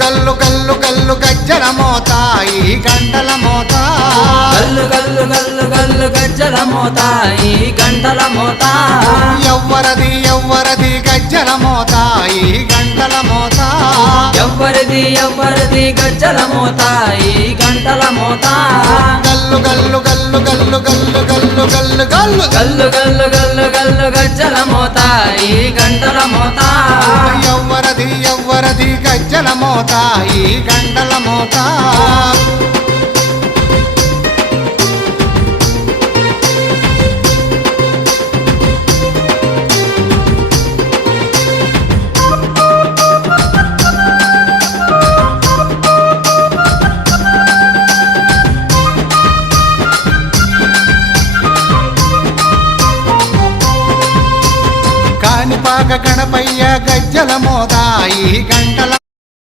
గల్లు గల్లు గల్లు గజ్జల మోత ఈ గంటల మోత గల్లు గల్లు గల్లు గల్లు గజ్జల మోత ఈ గంటల మోత ఎవ్వరది ఎవ్వరది గజ్జల మోత ఈ గంటల మోత ఎవ్వరిది ఎవ్వరిది గజ్జల మోత ఈ గంటల మోత గల్లు గల్లు గల్లు గల్లు గల్లు గల్లు గల్లు గల్లు గల్లు గల్లు గల్లు గల్లు గజ్జల మోత ఈ గంటల మోత ఎవ్వరది ఎవ్వరది గజ్జల మోత ఈ గంటల మోత కాణిపాక గణపయ్య గజ్జల మోత ఈ గంటల